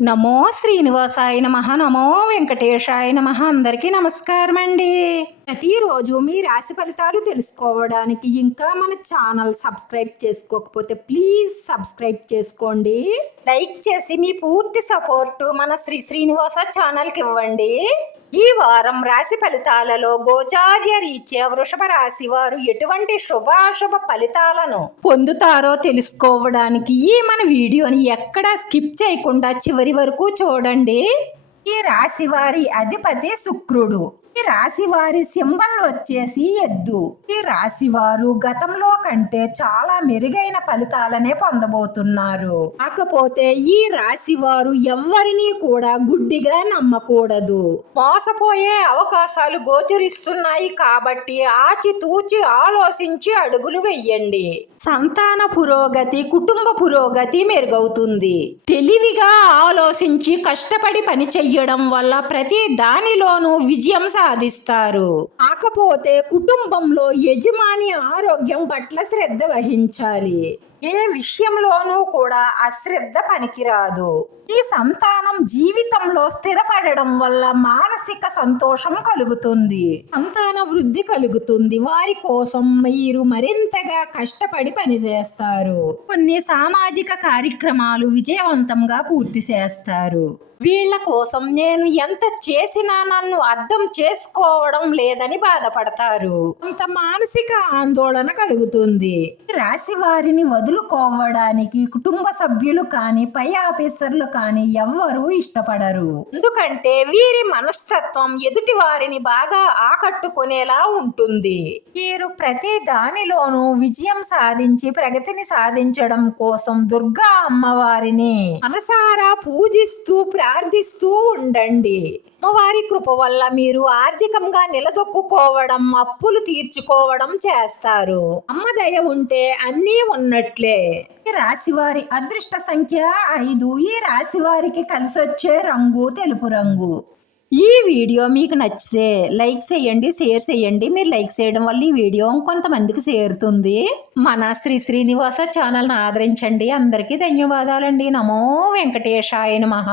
నమో శ్రీనివాసాయ నమః. నమో వెంకటేశాయ నమః. అందరికీ నమస్కారం అండి. ప్రతిరోజు మీ రాశి ఫలితాలు తెలుసుకోవడానికి ఇంకా మన ఛానల్ సబ్స్క్రైబ్ చేసుకోకపోతే ప్లీజ్ సబ్స్క్రైబ్ చేసుకోండి. లైక్ చేసి మీ పూర్తి సపోర్టు మన శ్రీనివాస ఛానల్కి ఇవ్వండి. ఈ వారం రాశి ఫలితాలలో గోచార్య రీత్యా వృషభ రాశి వారు ఎటువంటి శుభాశుభ ఫలితాలను పొందుతారో తెలుసుకోవడానికి ఈ మన వీడియోని ఎక్కడా స్కిప్ చేయకుండా చివరి వరకు చూడండి. ఈ రాశి వారి అధిపతి శుక్రుడు. ఈ రాశి వారి సింబల్ వచ్చేసి ఎద్దు. ఈ రాశి వారు గతంలో కంటే చాలా మెరుగైన ఫలితాలనే పొందబోతున్నారు. కాకపోతే ఈ రాశి వారు ఎవరిని కూడా గుడ్డిగా నమ్మకూడదు. మోసపోయే అవకాశాలు గోచరిస్తున్నాయి కాబట్టి ఆచితూచి ఆలోచించి అడుగులు వెయ్యండి. సంతాన పురోగతి, కుటుంబ పురోగతి మెరుగవుతుంది. తెలివిగా ఆలోచించి కష్టపడి పని చెయ్యడం వల్ల ప్రతి దానిలోనూ విజయం సాధిస్తారు. కాకపోతే కుటుంబంలో యజమాని ఆరోగ్యం పట్ల శ్రద్ధ వహించాలి. ఏ విషయంలోనూ కూడా అశ్రద్ధ పనికిరాదు. ఈ సంతానం జీవితంలో స్థిరపడడం వల్ల మానసిక సంతోషం కలుగుతుంది. సంతాన వృద్ధి కలుగుతుంది. వారి కోసం మీరు మరింతగా కష్టపడి పనిచేస్తారు. కొన్ని సామాజిక కార్యక్రమాలు విజయవంతంగా పూర్తి చేస్తారు. వీళ్ళ కోసం నేను ఎంత చేసినా నన్ను అర్థం చేసుకోవడం లేదని బాధపడతారు. అంత మానసిక ఆందోళన కలుగుతుంది. రాశి వారిని వదులుకోవడానికి కుటుంబ సభ్యులు కానీ పై ఆఫీసర్లు కానీ ఎవ్వరూ ఇష్టపడరు. ఎందుకంటే వీరి మనస్తత్వం ఎదుటి వారిని బాగా ఆకట్టుకునేలా ఉంటుంది. వీరు ప్రతి దానిలోనూ విజయం సాధించి ప్రగతిని సాధించడం కోసం దుర్గా అమ్మవారిని మనసారా పూజిస్తూ ప్రార్థిస్తూ ఉండండి. అమ్మవారి కృప వల్ల మీరు ఆర్థికంగా నిలదొక్కుకోవడం, అప్పులు తీర్చుకోవడం చేస్తారు. అమ్మ దయ ఉంటే అన్నీ ఉన్నట్లే. ఈ రాశి వారి అదృష్ట సంఖ్య 5. ఈ రాశి వారికి కలిసొచ్చే రంగు తెలుపు రంగు. ఈ వీడియో మీకు నచ్చితే లైక్ చేయండి, షేర్ చేయండి. మీరు లైక్ చేయడం వల్ల ఈ వీడియో కొంతమందికి చేరుతుంది. మన శ్రీనివాస ఛానల్ని ఆదరించండి. అందరికీ ధన్యవాదాలండి. నమో వెంకటేశాయ నమః.